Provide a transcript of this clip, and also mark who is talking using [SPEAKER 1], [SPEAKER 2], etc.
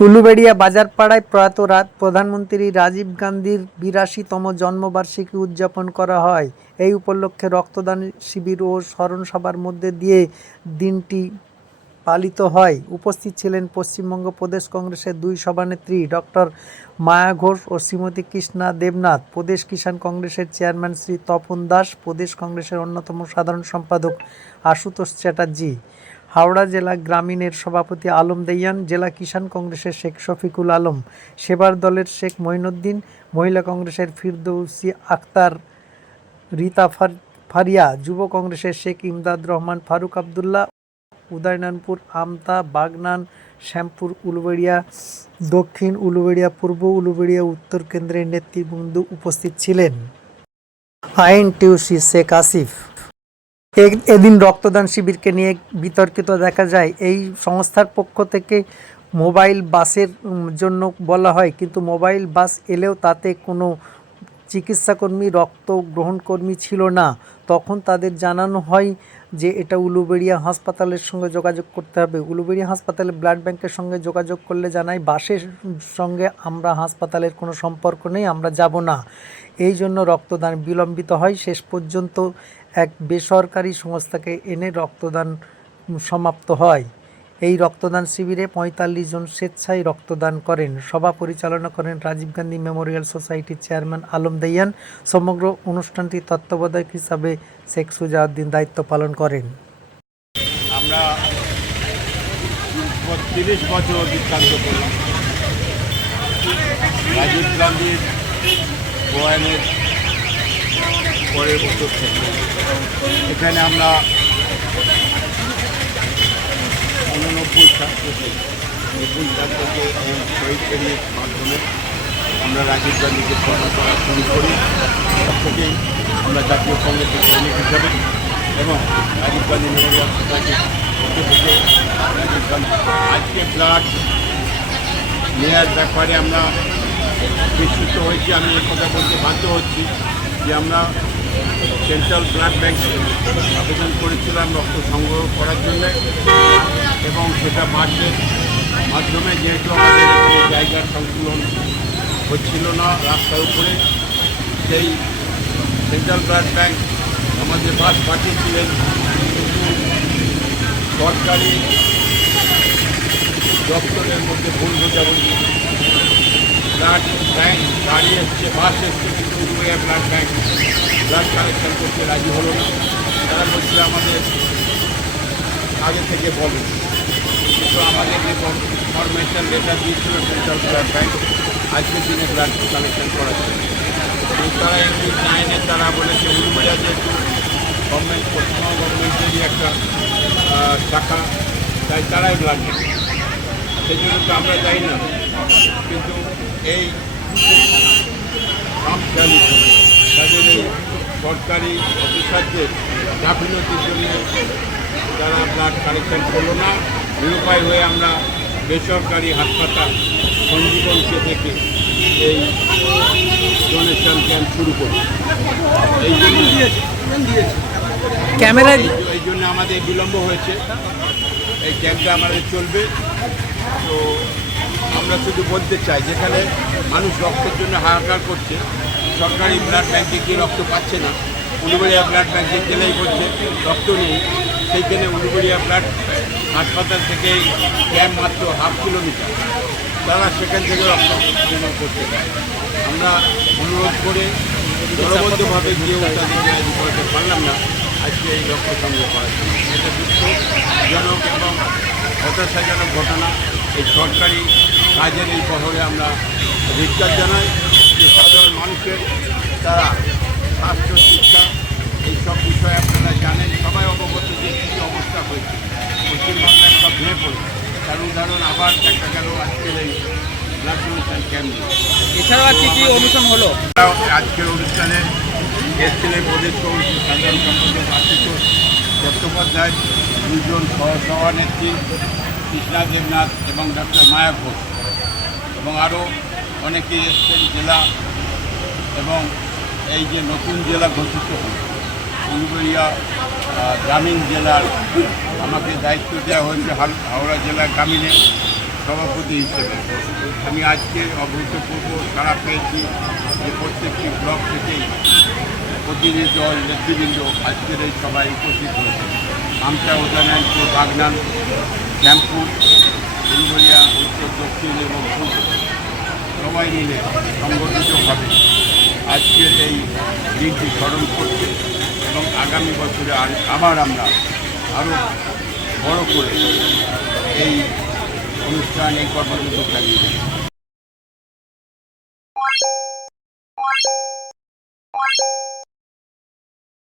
[SPEAKER 1] উলুবেড়িয়া বাজারপাড়ায় প্রয়াত রা- প্রধানমন্ত্রী রাজীব গান্ধীর বিরাশিতম জন্মবার্ষিকী উদযাপন করা হয়। এই উপলক্ষে রক্তদান শিবির ও স্মরণসভার মধ্যে দিয়ে দিনটি পালিত হয়। উপস্থিত ছিলেন পশ্চিমবঙ্গ প্রদেশ কংগ্রেসের দুই সভানেত্রী ডক্টর মায়া ঘোষ ও শ্রীমতী কৃষ্ণা দেবনাথ। প্রদেশ কিষাণ কংগ্রেসের চেয়ারম্যান শ্রী তপন দাস, প্রদেশ কংগ্রেসের অন্যতম সাধারণ সম্পাদক আশুতোষ চ্যাটার্জি। হাওড়া জেলা গ্রামীণের সভাপতি আলম দেয়ান জেলা কিষাণ কংগ্রেসের শেখ শফিকুল আলম, সেবার দলের শেখ মঈনুদ্দিন, মহিলা কংগ্রেসের ফিরদৌসি আক্তার রিতা ফারিয়া, যুব কংগ্রেসের শেখ ইমদাদ রহমান, ফারুক আবদুল্লাহ, উদয়নানপুর, আমতা, বাগনান, শ্যামপুর, উলুবেড়িয়া, দক্ষিণ উলুবেড়িয়া, পূর্ব উলুবেড়িয়া, উত্তর কেন্দ্রের নেতৃবৃন্দ উপস্থিত ছিলেন। আইন টিউসি শেখ আসিফ। এদিন রক্তদান শিবিরকে নিয়ে বিতর্কিত দেখা যায়। এই সংস্থার পক্ষ থেকে মোবাইল বাসের জন্য বলা হয়, কিন্তু মোবাইল বাস এলেও তাতে কোনো চিকিৎসাকর্মী রক্ত গ্রহণকর্মী ছিল না। তখন তাদের জানানো হয় যে এটা উলুবেড়িয়া হাসপাতালের সঙ্গে যোগাযোগ করতে হবে। উলুবেড়িয়া হাসপাতালে ব্লাড ব্যাংকের সঙ্গে যোগাযোগ করলে জানাই বাসের সঙ্গে আমরা হাসপাতালের কোনো সম্পর্ক নেই, আমরা যাব না। এই জন্য রক্তদান বিলম্বিত হয়। শেষ পর্যন্ত এক বেসরকারি সংস্থাকে এনে রক্তদান সমাপ্ত হয়। এই রক্তদান শিবিরে পঁয়তাল্লিশ জন স্বেচ্ছায় রক্তদান করেন। সভা পরিচালনা করেন রাজীব গান্ধী মেমোরিয়াল সোসাইটির চেয়ারম্যান আলম দেয়ান সমগ্র অনুষ্ঠানটি তত্ত্বাবধায়ক হিসাবে শেখ সুজাউদ্দিন দায়িত্ব পালন করেন।
[SPEAKER 2] আমরা তিরিশ বছর অতিক্রান্ত করলাম। রাজীব গান্ধীর পরের বছর থেকে। এখানে আমরা উননব্বই ছাত্রকে নব্বই ছাত্রকে এই শহীদ শ্রেণির মাধ্যমে আমরা রাজীব গান্ধীকে স্মরণ করা শুরু করি। থেকেই আমরা জাতীয় কংগ্রেসের সৈনিক হিসাবে এবং রাজীব গান্ধী মেমোরিয়াল থেকে রাজীব আজকে ব্লাড নেওয়ার ব্যাপারে আমরা বিস্মিত হয়েছি। আমি কথা বলতে বাধ্য হচ্ছি। যে আমরা সেন্ট্রাল ব্লাড ব্যাংকে আবেদন করেছিলাম রক্ত সংগ্রহ করার জন্য এবং সেটা বাড়ির মাধ্যমে যেহেতু আমাদের জায়গার সংকুলন হচ্ছিল না রাস্তার উপরে, সেই সেন্ট্রাল ব্লাড ব্যাংক আমাদের বাস পাঠিয়েছিলেন। সরকারি দপ্তরের মধ্যে ভুল বোঝাবুঝি ব্লাড ব্যাংক গাড়ি এসছে বাস এসছে, কিন্তু Oriya blood bank blood collection করতে রাজি হলো না। তারা বলছিল আমাদের আগে থেকে বলুন কিন্তু আমাদের যে ফরমেশন লেটার দিয়েছিল সেন্ট্রাল ব্লাড ব্যাংক আজকের দিনে ব্লাড কালেকশন কিন্তু তারা এমনি আইনে তারা বলেছে, উলুবেড়া যেহেতু গভর্নমেন্ট পশ্চিমবঙ্গ গভর্নমেন্টেরই একটা শাখা, তাই তারাই ব্লাড সেই জন্য তো আমরা যাই না। কিন্তু এই সরকারি অফিসারদের গাফিলতির জন্য তারা ব্লাড কালেকশন করল না নিরুপায় হয়ে আমরা বেসরকারি হাসপাতাল সঞ্জীবনকে থেকে এই ডোনেশন ক্যাম্প শুরু করি এই এই- এই জন্য আমাদের বিলম্ব হয়েছে। এই ক্যাম্পটা আমাদের চলবে। তো আমরা শুধু বলতে চাই, যেখানে মানুষ রক্তের জন্য হাহাকার করছে, সরকারি ব্লাড ব্যাংকে গিয়ে রক্ত পাচ্ছে না, উলুবেড়িয়া ব্লাড ব্যাংকে গেলেই বলছে রক্ত নেই, সেইখানে উলুবেড়িয়া ব্লাড হাসপাতাল থেকে ক্যাম্প মাত্র হাফ কিলোমিটার তারা সেখান থেকে রক্ত করতে আমরা অনুরোধ করে দলবদ্ধভাবে গিয়েও তাদেরকে রাজি করাতে পারলাম না, আজকে এই লক্ষ্য সংগ্রহ জন্য এটা দুঃখজনক এবং হতাশাজনক ঘটনা। এই সরকারি কাজের এই বহরে আমরা ধিক্কার জানাই যে সাধারণ মানুষের তারা স্বাস্থ্য শিক্ষা এইসব বিষয়ে আপনারা জানেন সবাই অবগত যে কী অবস্থা হয়েছে। পশ্চিমবাংলায় সব ভেঙে পড়ে তার উদাহরণ আবার দেখা গেল আজকের এই ব্লাড ডোনেশন ক্যাম্প
[SPEAKER 3] এছাড়াও আর কি কি অনুষ্ঠান হলো?
[SPEAKER 2] আজকের অনুষ্ঠানে এসছিলেন প্রদেশ কমিটির সাধারণ সম্পাদক আশুতোষ চট্টোপাধ্যায় দুজন সহসভানেত্রী কৃষ্ণা দেবনাথ এবং ডক্টর মায়া ঘোষ। এবং আরও অনেকেই এসছেন জেলা এবং এই যে নতুন জেলা ঘোষিত হল উলুবেড়িয়া গ্রামীণ জেলার আমাকে দায়িত্ব দেওয়া হয়েছে হাওড়া জেলা গ্রামীণের সভাপতি হিসেবে। আমি আজকে অভূতপূর্ব সাড়া পেয়েছি যে প্রত্যেকটি ব্লক থেকেই প্রতিনিধি দল, নেতৃবৃন্দ আজকের এই সভায় উপস্থিত হয়েছে। আমটা উদয়নারায়ণপুর বাগনান, শ্যামপুর ফুলগড়িয়া উত্তর দক্ষিণ এবং পূর্ব সবাই মিলে সংগঠিতভাবে আজকের এই দিনটি স্মরণ করতে এবং আগামী বছরে আর আবার আমরা আরও বড় করে এই অনুষ্ঠান এই কর্মসূচি চালিয়ে যাই